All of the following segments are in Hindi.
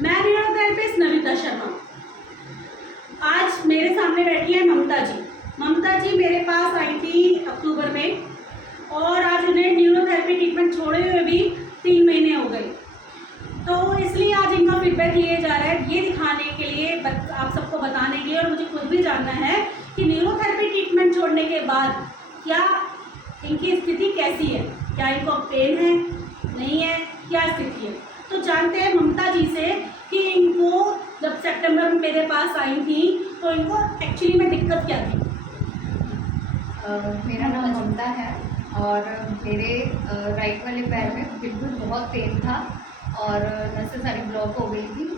मैं न्यूरोथेरेपिस्ट नमिता शर्मा। आज मेरे सामने बैठी है ममता जी। ममता जी मेरे पास आई थी अक्टूबर में और आज उन्हें न्यूरोथेरेपी ट्रीटमेंट छोड़े हुए भी 3 महीने हो गए। तो इसलिए आज इनका फीडबैक लिए जा रहा है, ये दिखाने के लिए, आप सबको बताने के लिए, और मुझे खुद भी जानना है कि न्यूरोथेरेपी ट्रीटमेंट छोड़ने के बाद क्या इनकी स्थिति कैसी है, क्या इनको पेन है, नहीं है, क्या स्थिति है। तो जानते हैं ममता जी से कि इनको जब सितंबर में मेरे पास आई थी तो इनको एक्चुअली में दिक्कत क्या थी। मेरा नाम ममता है और मेरे राइट वाले पैर में बिल्कुल बहुत पेन था और नसें सारी ब्लॉक हो गई थी।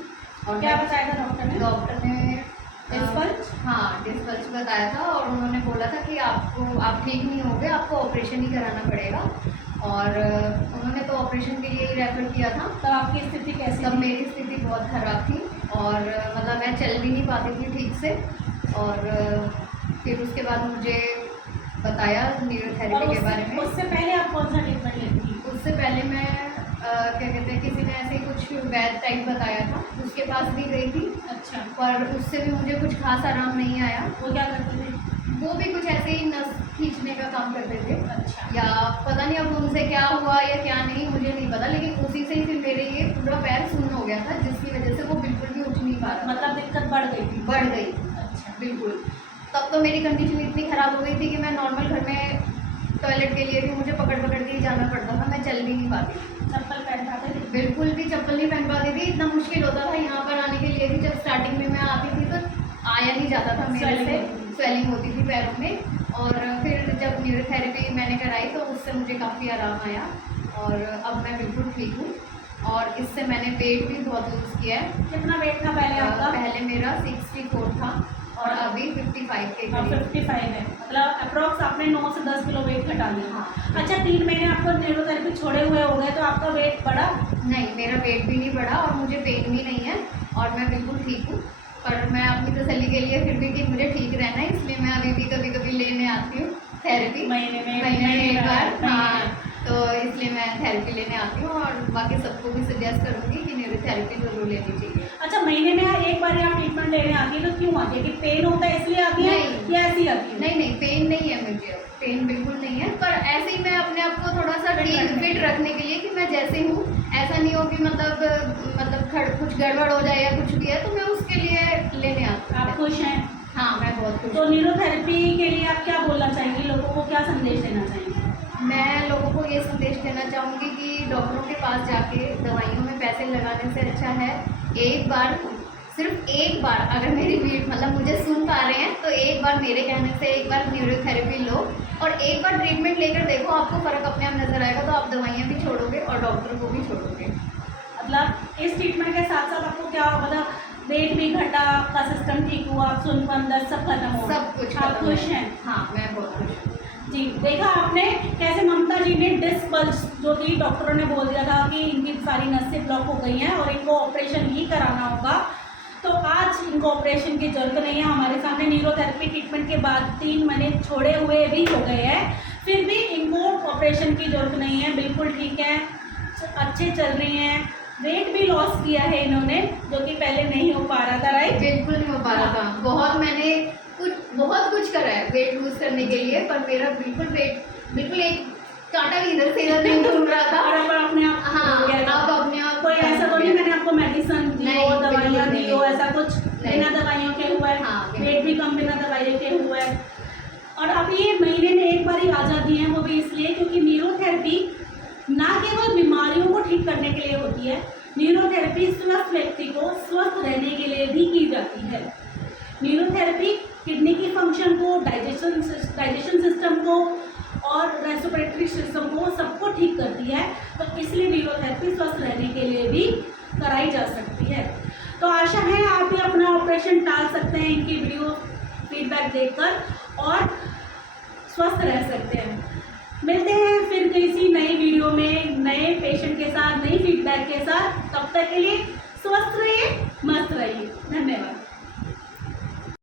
और क्या बताया था डॉक्टर ने? डॉक्टर ने डिस्पल्ज? हाँ, डिस्पल्ज बताया था और उन्होंने बोला था कि आप ठीक नहीं होगे, आपको ऑपरेशन ही कराना पड़ेगा। और उन्होंने तो ऑपरेशन के लिए ही रेफर किया था। तब आपकी स्थिति कैसी? तब मेरी स्थिति बहुत ख़राब थी और मतलब मैं चल भी नहीं पाती थी ठीक से। और फिर उसके बाद मुझे बताया न्यूरोथेरेपी के बारे में। उससे पहले आप कौन सा ट्रीटमेंट लेती थी? उससे पहले मैं क्या कहते हैं, किसी ने ऐसे ही कुछ वैद टाइप बताया था, उसके पास भी गई थी। अच्छा। पर उससे भी मुझे कुछ खास आराम नहीं आया। वो क्या करते थे? वो भी कुछ ऐसे ही नस खींचने का काम करते थे। अच्छा। या पता नहीं अब उनसे क्या हुआ या क्या नहीं, मुझे नहीं पता, लेकिन उसी से ही फिर मेरे ये पूरा पैर सुन्न हो गया था, जिसकी वजह से वो बिल्कुल भी उठ नहीं पा रहा। मतलब दिक्कत बढ़ गई थी? बढ़ गई। अच्छा। बिल्कुल। तब तो मेरी कंडीशन इतनी ख़राब हो गई थी कि मैं नॉर्मल घर में टॉयलेट के लिए भी मुझे पकड़ पकड़ के ही जाना पड़ता था, मैं चल भी नहीं पाती थी। चप्पल पहन पाते थे? बिल्कुल भी चप्पल नहीं पहन पाती थी। इतना मुश्किल होता था यहाँ पर आने के लिए भी। जब स्टार्टिंग में मैं आती थी तो आया नहीं जाता था मेरे से, स्वेलिंग होती थी पैरों में। और फिर जब न्यूरोथेरेपी मैंने कराई तो उससे मुझे काफ़ी आराम आया और अब मैं बिल्कुल ठीक हूँ। और इससे मैंने वेट भी बहुत लूज़ किया है। कितना वेट था पहले आपका? पहले मेरा 64 था और अभी 55 के अब करीब। 55 है, मतलब अप्रॉक्स आपने 9 से 10 किलो वेट घटा लिया। हाँ। अच्छा, 3 महीने आपको न्यूरोथेरेपी छोड़े हुए हो गए तो आपका वेट बढ़ा? नहीं, मेरा वेट भी नहीं बढ़ा और मुझे पेन भी नहीं है और मैं बिल्कुल ठीक हूँ। पर मैं अपनी तसल्ली के लिए फिर भी कि मुझे ठीक रहना है, इसलिए मैं अभी भी कभी कभी लेने आती हूँ थेरेपी। महीने में एक बार। हाँ, तो इसलिए मैं थेरेपी लेने आती हूँ और बाकी सबको भी सजेस्ट करूँगी कि न्यूरोथेरेपी जरूर लेनी चाहिए। अच्छा, महीने में एक बार आप ट्रीटमेंट लेने आती है तो क्यों आती है? कि पेन होता है इसलिए आती है या ऐसी आती है? नहीं, पेन नहीं है मुझे, पेन बिल्कुल नहीं है। पर ऐसे ही मैं अपने आप को थोड़ा सा फिट रखने के लिए कि मैं जैसे हूँ ऐसा नहीं हो कि मतलब कुछ गड़बड़ हो जाए या कुछ भी है, तो मैं उसके लिए लेने आती हूँ। आप खुश हैं? हाँ, मैं बहुत खुश तो न्यूरोथेरेपी के लिए आप क्या बोलना चाहेंगी, लोगों को क्या संदेश देना चाहेंगी? मैं लोगों को ये संदेश देना चाहूँगी कि डॉक्टरों के पास जाके दवाइयों में पैसे लगाने से अच्छा है एक बार, सिर्फ एक बार, अगर मेरी मतलब मुझे सुन पा रहे हैं तो एक बार मेरे कहने से एक बार न्यूरोथेरेपी लो और एक बार ट्रीटमेंट लेकर देखो, आपको फ़र्क अपने आप नज़र आएगा। तो आप दवाइयाँ भी छोड़ोगे और डॉक्टर को भी छोड़ोगे। मतलब इस ट्रीटमेंट के साथ साथ आपको क्या, मतलब वेट भी घटा, आपका सिस्टम ठीक हुआ, सुनपन दर्द सब खत्म हो, सब कुछ आप खुश हैं? हाँ, मैं बहुत खुश हूँ। जी, देखा आपने कैसे ममता जी ने डिस्पल्ज जो थी, डॉक्टरों ने बोल दिया था कि इनकी सारी नसें ब्लॉक हो गई हैं और इनको ऑपरेशन ही कराना होगा। तो आज इनको ऑपरेशन की जरूरत नहीं है। हमारे सामने न्यूरोथेरेपी ट्रीटमेंट के बाद 3 महीने छोड़े हुए भी हो गए हैं, फिर भी इनको ऑपरेशन की जरूरत नहीं है, बिल्कुल ठीक है, अच्छे चल रही हैं। वेट भी लॉस किया है इन्होंने, जो कि पहले नहीं हो पा रहा था, राइट? बिल्कुल नहीं हो पा रहा था। मैंने बहुत कुछ करा है वेट लूज करने के लिए, पर मेरा वेट बिल्कुल एक कांटा भी इधर से इधर नहीं घूम रहा था। और अब अपने आप हाँ, अब अपने आप कोई ऐसा तो नहीं मैंने आपको मेडिसिन दी हो, दवाइयाँ दी हो, ऐसा कुछ? बिना दवाइयों के हुआ है? हाँ, वेट भी कम बिना दवाइयों के हुआ है। और अब ये महीने में एक बार ही आ जाती है, वो भी इसलिए क्योंकि न्यूरोथेरेपी ना केवल बीमारियों को ठीक करने के लिए होती है, न्यूरोथेरेपी स्वस्थ व्यक्ति को स्वस्थ रहने के लिए भी की जाती है। न्यूरोथेरेपी किडनी की फंक्शन को, डाइजेशन सिस्टम को और रेस्पिरेटरी सिस्टम को सबको ठीक करती है। तो इसलिए न्यूरोथेरेपी स्वस्थ रहने के लिए भी कराई जा सकती है। तो आशा है आप भी अपना ऑपरेशन टाल सकते हैं इनकी वीडियो फीडबैक देखकर और स्वस्थ रह सकते हैं। मिलते हैं फिर किसी नई वीडियो में नए पेशेंट के साथ, नई फीडबैक के साथ। तब तक के लिए स्वस्थ रहिए, मस्त रहिए। धन्यवाद।